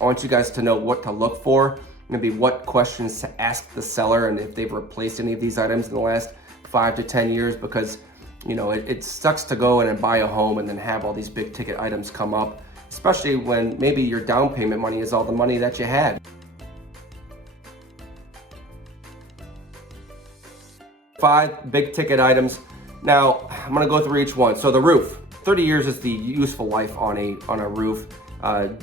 I want you guys to know what to look for, maybe what questions to ask the seller, and if they've replaced any of these items in the last 5 to 10 years, because it sucks to go in and buy a home and then have all these big ticket items come up, especially when maybe your down payment money is all the money that you had. 5 big ticket items. Now, I'm gonna go through each one. So the roof, 30 years is the useful life on a roof.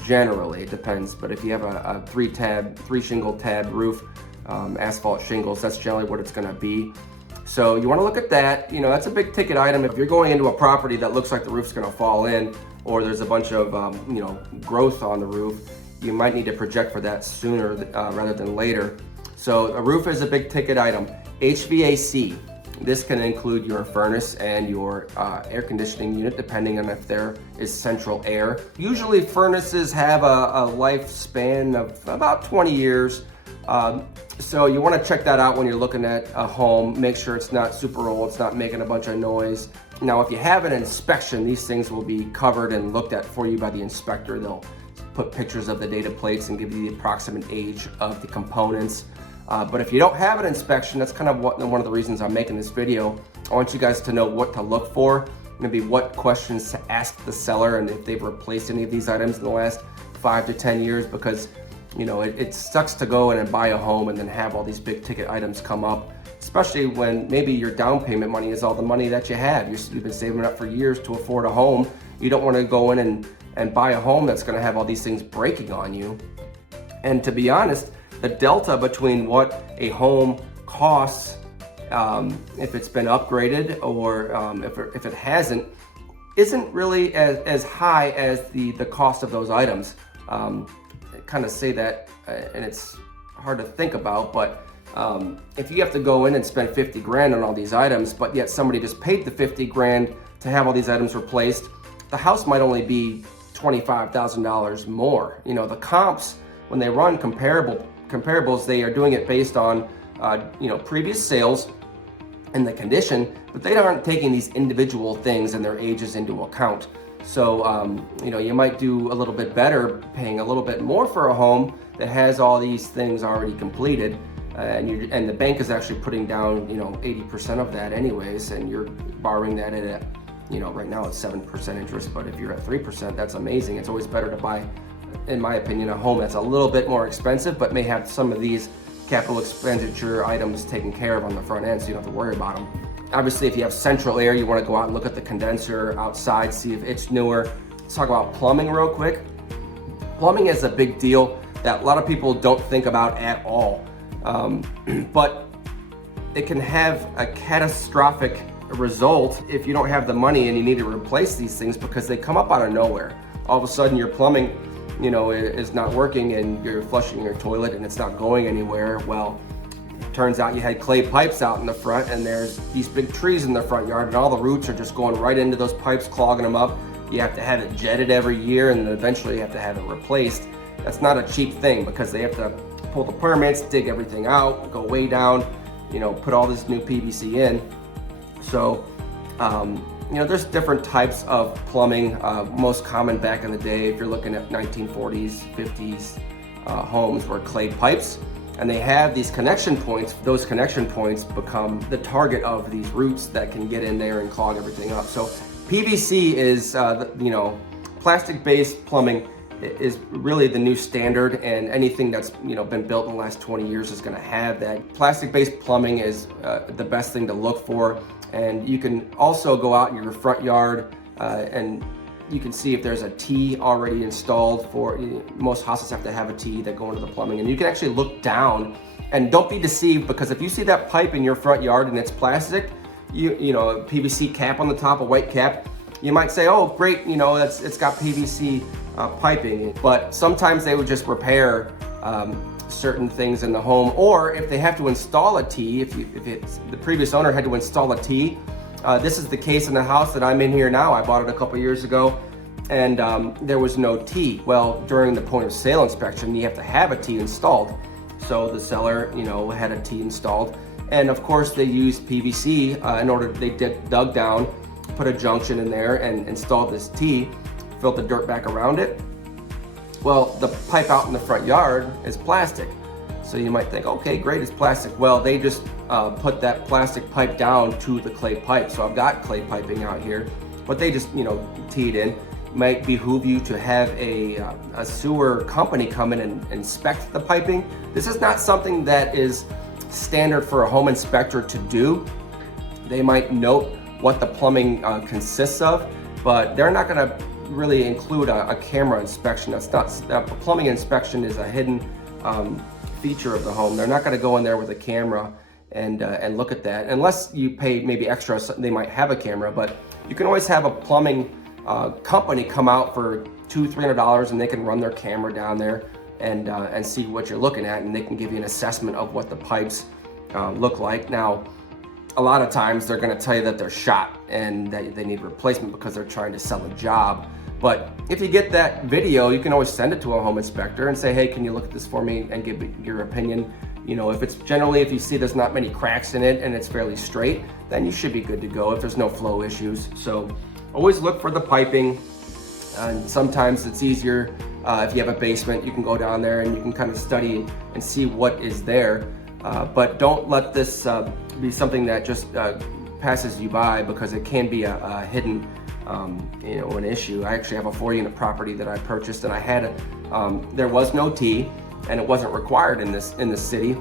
Generally, it depends, but if you have a 3 shingle tab roof, asphalt shingles, that's generally what it's gonna be. So you wanna look at that. That's a big ticket item. If you're going into a property that looks like the roof's gonna fall in, or there's a bunch of growth on the roof, you might need to project for that sooner rather than later. So a roof is a big ticket item. HVAC, this can include your furnace and your air conditioning unit, depending on if there is central air. Usually furnaces have a lifespan of about 20 years. So you want to check that out when you're looking at a home. Make sure it's not super old, it's not making a bunch of noise. Now, if you have an inspection, these things will be covered and looked at for you by the inspector. They'll put pictures of the data plates and give you the approximate age of the components. But if you don't have an inspection, that's kind of one of the reasons I'm making this video. I want you guys to know what to look for, maybe what questions to ask the seller, and if they've replaced any of these items in the last 5 to 10 years, because it sucks to go in and buy a home and then have all these big ticket items come up, especially when maybe your down payment money is all the money that you had. You've been saving up for years to afford a home. You don't want to go in and buy a home that's going to have all these things breaking on you. And to be honest, the delta between what a home costs, if it's been upgraded or if it hasn't, isn't really as high as the cost of those items. Kind of say that, and it's hard to think about, but if you have to go in and spend 50 grand on all these items, but yet somebody just paid the 50 grand to have all these items replaced, the house might only be $25,000 more. The comps, when they run comparables, they are doing it based on previous sales and the condition, but they aren't taking these individual things and their ages into account. So you might do a little bit better paying a little bit more for a home that has all these things already completed, and the bank is actually putting down 80% of that anyways, and you're borrowing that at right now it's 7% interest, but if you're at 3%, that's amazing. It's always better to buy, in my opinion, a home that's a little bit more expensive but may have some of these capital expenditure items taken care of on the front end, so you don't have to worry about them. Obviously, if you have central air, you want to go out and look at the condenser outside, see if it's newer. Let's talk about plumbing real quick. Plumbing is a big deal that a lot of people don't think about at all, but it can have a catastrophic result if you don't have the money and you need to replace these things, because they come up out of nowhere. All of a sudden your plumbing is not working and you're flushing your toilet and it's not going anywhere. Well, turns out you had clay pipes out in the front, and there's these big trees in the front yard, and all the roots are just going right into those pipes, clogging them up. You have to have it jetted every year, and then eventually you have to have it replaced. That's not a cheap thing, because they have to pull the permits, dig everything out, go way down, put all this new PVC in. So there's different types of plumbing. Most common back in the day, if you're looking at 1940s, 50s homes, were clay pipes. And they have these connection points. Those connection points become the target of these roots that can get in there and clog everything up. So PVC is, plastic-based plumbing is really the new standard, and anything that's been built in the last 20 years is going to have that. Plastic-based plumbing is the best thing to look for, and you can also go out in your front yard and you can see if there's a T already installed. For most houses have to have a T that go into the plumbing, and you can actually look down, and don't be deceived, because if you see that pipe in your front yard and it's plastic, a PVC cap on the top, a white cap, you might say, oh great, it's got PVC piping. But sometimes they would just repair certain things in the home, or if they have to install a T, if it's the previous owner had to install a T. This is the case in the house that I'm in here now. I bought it a couple years ago, and there was no T. Well, during the point of sale inspection, you have to have a T installed. So the seller, had a T installed, and of course they used PVC in order. They dug down, put a junction in there, and installed this T, filled the dirt back around it, Well, the pipe out in the front yard is plastic. So you might think, okay, great, it's plastic. Well, they just put that plastic pipe down to the clay pipe. So I've got clay piping out here, but they just, tee it in. Might behoove you to have a sewer company come in and inspect the piping. This is not something that is standard for a home inspector to do. They might note what the plumbing consists of, but they're not gonna really include a camera inspection. That's not, a plumbing inspection is a hidden feature of the home. They're not gonna go in there with a camera and look at that, unless you pay maybe extra. They might have a camera, but you can always have a plumbing company come out for $200-300 and they can run their camera down there and see what you're looking at, and they can give you an assessment of what the pipes look like. Now, a lot of times they're going to tell you that they're shot and that they need replacement because they're trying to sell a job. But if you get that video, you can always send it to a home inspector and say, hey, can you look at this for me and give your opinion? If you see there's not many cracks in it and it's fairly straight, then you should be good to go if there's no flow issues. So always look for the piping. And sometimes it's easier if you have a basement, you can go down there and you can kind of study and see what is there. But don't let this be something that just passes you by, because it can be a hidden an issue. I actually have a 4-unit property that I purchased, and I had there was no T, and it wasn't required in the city.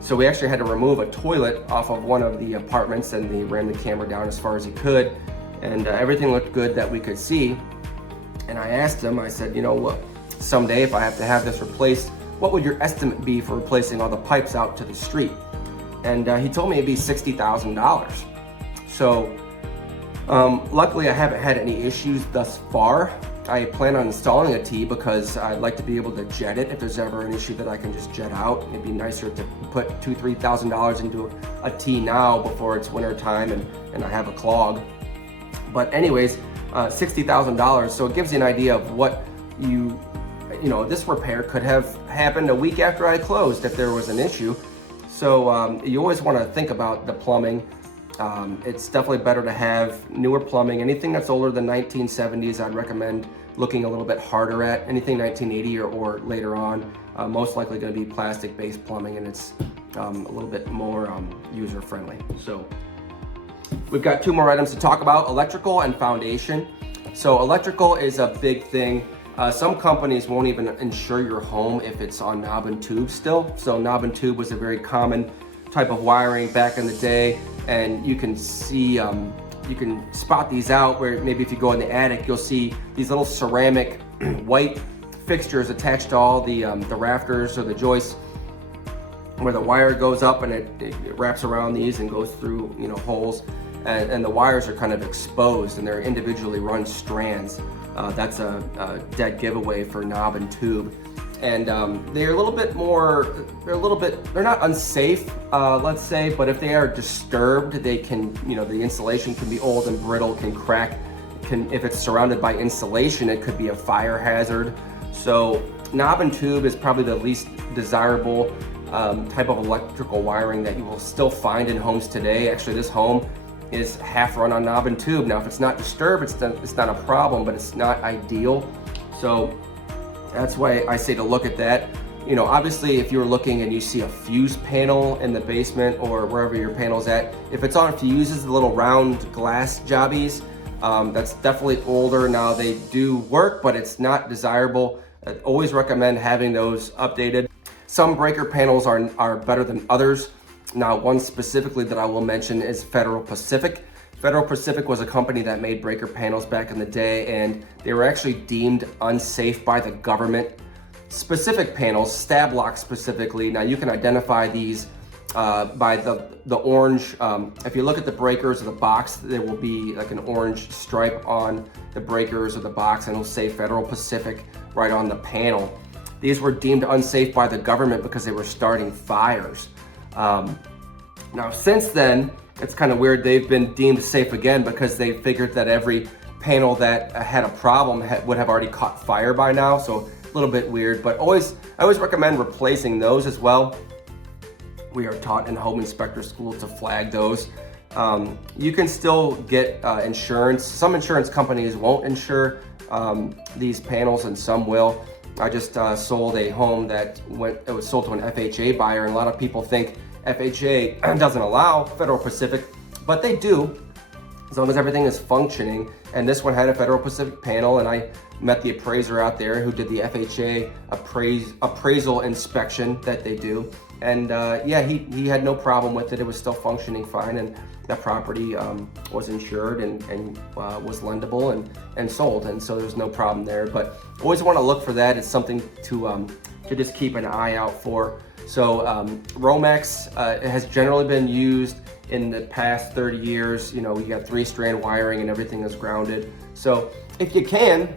So we actually had to remove a toilet off of one of the apartments, and they ran the camera down as far as he could, and everything looked good that we could see. And I asked him, I said, look, someday if I have to have this replaced, what would your estimate be for replacing all the pipes out to the street? And he told me it'd be $60,000. So luckily I haven't had any issues thus far. I plan on installing a T because I'd like to be able to jet it if there's ever an issue that I can just jet out. It'd be nicer to put $2,000-3,000 into a T now before it's winter time and I have a clog. But anyways, $60,000. So it gives you an idea of what this repair could have happened a week after I closed if there was an issue. So you always want to think about the plumbing. It's definitely better to have newer plumbing. Anything that's older than 1970s, I'd recommend looking a little bit harder at. Anything 1980 or later on, most likely going to be plastic-based plumbing, and it's a little bit more user-friendly. So we've got 2 more items to talk about: electrical and foundation. So electrical is a big thing. Some companies won't even insure your home if it's on knob and tube still. So knob and tube was a very common type of wiring back in the day, and you can see, you can spot these out where maybe if you go in the attic, you'll see these little ceramic white fixtures attached to all the rafters or the joists, where the wire goes up and it wraps around these and goes through holes, and the wires are kind of exposed and they're individually run strands. That's a dead giveaway for knob and tube. And they're a little bit more, they're not unsafe, let's say, but if they are disturbed, they can, the insulation can be old and brittle, can crack, if it's surrounded by insulation, it could be a fire hazard. So knob and tube is probably the least desirable type of electrical wiring that you will still find in homes today. Actually, this home is half run on knob and tube. Now, if it's not disturbed, it's not a problem, but it's not ideal. So that's why I say to look at that. Obviously, if you're looking and you see a fuse panel in the basement or wherever your panel's at, if it's on fuses, the little round glass jobbies, that's definitely older. Now, they do work, but it's not desirable. I always recommend having those updated. Some breaker panels are better than others. Now, one specifically that I will mention is Federal Pacific. Federal Pacific was a company that made breaker panels back in the day, and they were actually deemed unsafe by the government. Specific panels, stab locks specifically, now you can identify these by the orange. If you look at the breakers of the box, there will be like an orange stripe on the breakers of the box, and it'll say Federal Pacific right on the panel. These were deemed unsafe by the government because they were starting fires. Now, since then, it's kind of weird, they've been deemed safe again because they figured that every panel that had a problem would have already caught fire by now. So a little bit weird, but I always recommend replacing those as well. We are taught in home inspector school to flag those. You can still get insurance. Some insurance companies won't insure these panels and some will. I just sold a home it was sold to an FHA buyer, and a lot of people think FHA doesn't allow Federal Pacific, but they do, as long as everything is functioning. And this one had a Federal Pacific panel, and I met the appraiser out there who did the FHA appraisal inspection that they do. And yeah, he had no problem with it. It was still functioning fine, and that property was insured and was lendable and sold, and so there's no problem there. But always want to look for that. It's something to just keep an eye out for. So Romex has generally been used in the past 30 years. You know, you got 3-strand wiring and everything is grounded. So if you can,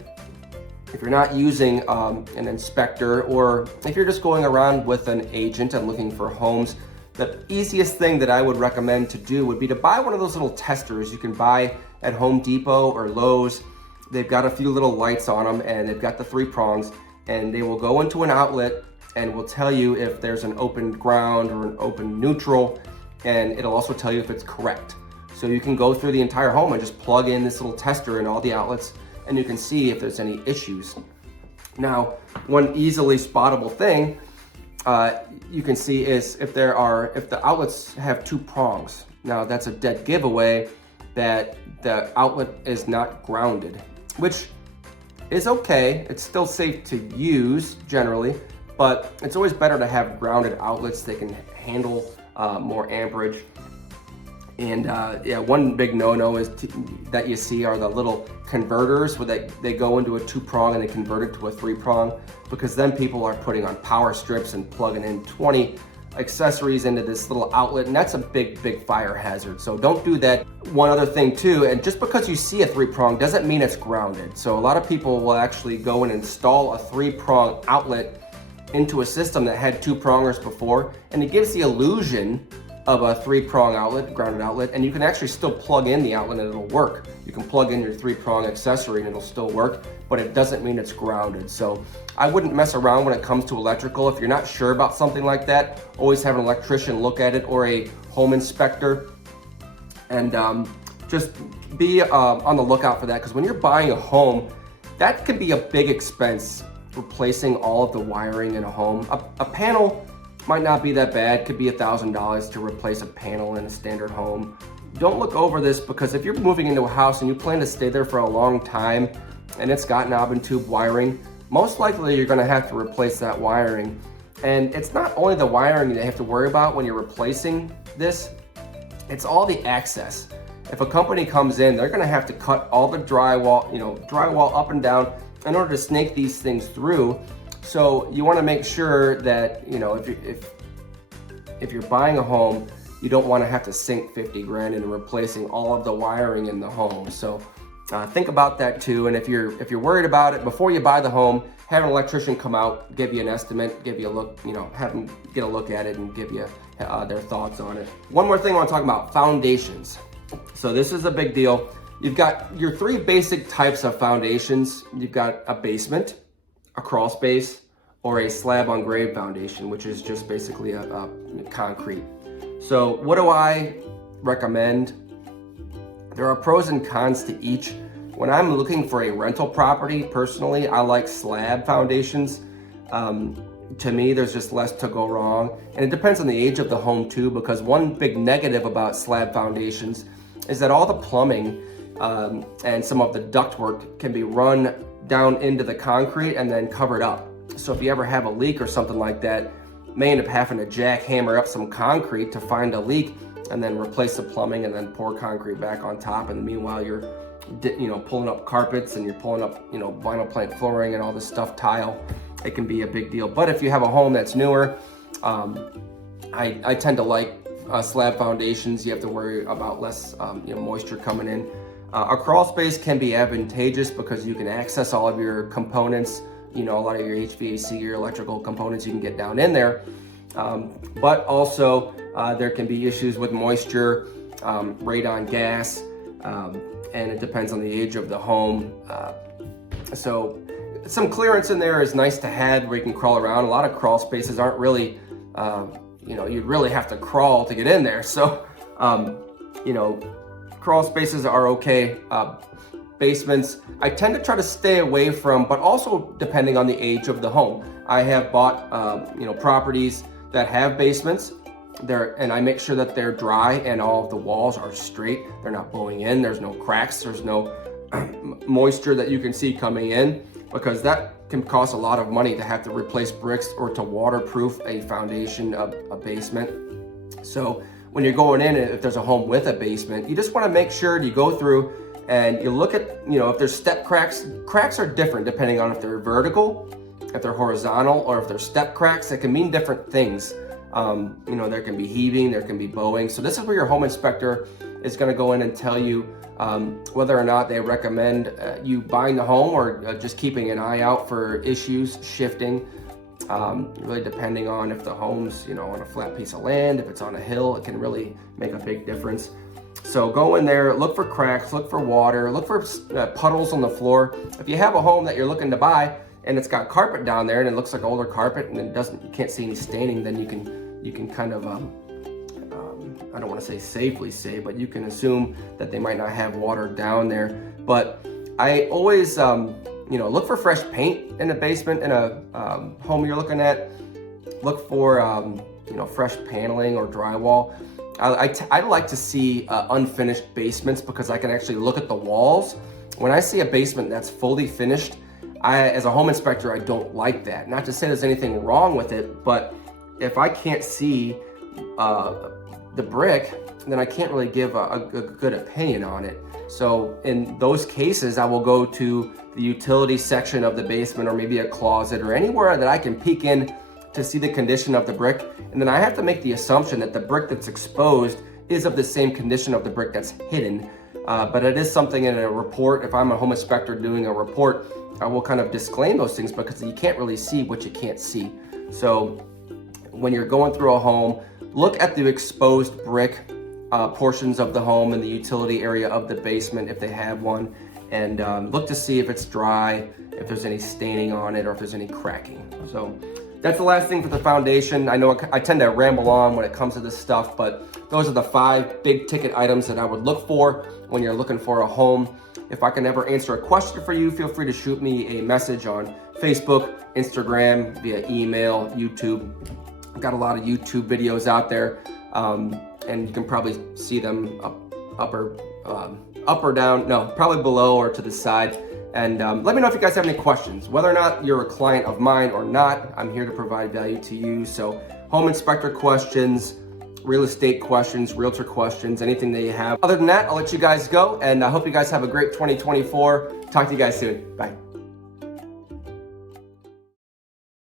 if you're not using an inspector, or if you're just going around with an agent and looking for homes, the easiest thing that I would recommend to do would be to buy one of those little testers you can buy at Home Depot or Lowe's. They've got a few little lights on them, and they've got the 3 prongs, and they will go into an outlet and will tell you if there's an open ground or an open neutral, and it'll also tell you if it's correct. So you can go through the entire home and just plug in this little tester in all the outlets, and you can see if there's any issues. Now, one easily spottable thing you can see is if the outlets have 2 prongs. Now that's a dead giveaway that the outlet is not grounded, which is okay. It's still safe to use generally, but it's always better to have grounded outlets that can handle more amperage. And yeah, one big no-no is that you see are the little converters where they go into a 2-prong and they convert it to a 3-prong, because then people are putting on power strips and plugging in 20 accessories into this little outlet, and that's a big fire hazard. So don't do that. One other thing too, and just because you see a 3-prong doesn't mean it's grounded. So a lot of people will actually go and install a 3-prong outlet into a system that had 2-prongers before, and it gives the illusion of a 3-prong outlet, grounded outlet, and you can actually still plug in the outlet and it'll work. You can plug in your 3-prong accessory and it'll still work, but it doesn't mean it's grounded. So I wouldn't mess around when it comes to electrical. If you're not sure about something like that, always have an electrician look at it, or a home inspector, and just be on the lookout for that, because when you're buying a home, that can be a big expense, replacing all of the wiring in a home. A panel might not be that bad, could be $1,000 to replace a panel in a standard home. Don't look over this, because if you're moving into a house and you plan to stay there for a long time and it's got knob and tube wiring, most likely you're gonna have to replace that wiring. And it's not only the wiring that you have to worry about when you're replacing this, it's all the access. If a company comes in, they're gonna have to cut all the drywall, drywall up and down in order to snake these things through. So you want to make sure that, if you're buying a home, you don't want to have to sink 50 grand into replacing all of the wiring in the home. So think about that too. And if you're worried about it, before you buy the home, have an electrician come out, give you an estimate, give you a look, have them get a look at it and give you their thoughts on it. One more thing I want to talk about: foundations. So this is a big deal. You've got your 3 basic types of foundations. You've got a basement, a crawl space, or a slab on grade foundation, which is just basically a concrete. So what do I recommend? There are pros and cons to each. When I'm looking for a rental property, personally, I like slab foundations. To me, there's just less to go wrong. And it depends on the age of the home too, because one big negative about slab foundations is that all the plumbing and some of the ductwork can be run down into the concrete and then covered up. So if you ever have a leak or something like that, may end up having to jackhammer up some concrete to find a leak and then replace the plumbing and then pour concrete back on top. And meanwhile, you're pulling up carpets and you're pulling up vinyl plank flooring and all this stuff, tile. It can be a big deal. But if you have a home that's newer, I tend to like slab foundations. You have to worry about less moisture coming in. A crawl space can be advantageous because you can access all of your components. A lot of your HVAC, your electrical components, you can get down in there. But also there can be issues with moisture, radon gas, and it depends on the age of the home. So some clearance in there is nice to have where you can crawl around. A lot of crawl spaces aren't really, you'd really have to crawl to get in there. So, crawl spaces are okay. basements, I tend to try to stay away from, but also depending on the age of the home. I have bought, properties that have basements and I make sure that they're dry and all of the walls are straight. They're not blowing in. There's no cracks. There's no moisture that you can see coming in, because that can cost a lot of money to have to replace bricks or to waterproof a foundation of a basement. So when you're going in, if there's a home with a basement, you just want to make sure you go through and you look at, if there's step cracks. Cracks are different depending on if they're vertical, if they're horizontal, or if they're step cracks. It can mean different things. There can be heaving, there can be bowing. So this is where your home inspector is going to go in and tell you whether or not they recommend you buying the home or just keeping an eye out for issues, shifting. Really depending on if the home's, on a flat piece of land, if it's on a hill, it can really make a big difference. So go in there, look for cracks, look for water, look for puddles on the floor. If you have a home that you're looking to buy and it's got carpet down there and it looks like older carpet and you can't see any staining, then you can kind of, I don't want to say safely say, but you can assume that they might not have water down there. But I always, look for fresh paint in a basement, in a home you're looking at. Look for, fresh paneling or drywall. I like to see unfinished basements because I can actually look at the walls. When I see a basement that's fully finished, as a home inspector, I don't like that. Not to say there's anything wrong with it, but if I can't see the brick, then I can't really give a good opinion on it. So in those cases, I will go to the utility section of the basement, or maybe a closet, or anywhere that I can peek in to see the condition of the brick. And then I have to make the assumption that the brick that's exposed is of the same condition of the brick that's hidden. But it is something in a report. If I'm a home inspector doing a report, I will kind of disclaim those things because you can't really see what you can't see. So when you're going through a home, look at the exposed brick portions of the home and the utility area of the basement if they have one, and look to see if it's dry, if there's any staining on it, or if there's any cracking. So that's the last thing for the foundation. I know I tend to ramble on when it comes to this stuff, but those are the 5 big ticket items that I would look for when you're looking for a home. If I can ever answer a question for you, feel free to shoot me a message on Facebook, Instagram, via email, YouTube. I've got a lot of YouTube videos out there, and you can probably see them up or down, no, probably below or to the side. And let me know if you guys have any questions. Whether or not you're a client of mine or not, I'm here to provide value to you. So home inspector questions, real estate questions, realtor questions, anything that you have. Other than that, I'll let you guys go, and I hope you guys have a great 2024. Talk to you guys soon. Bye.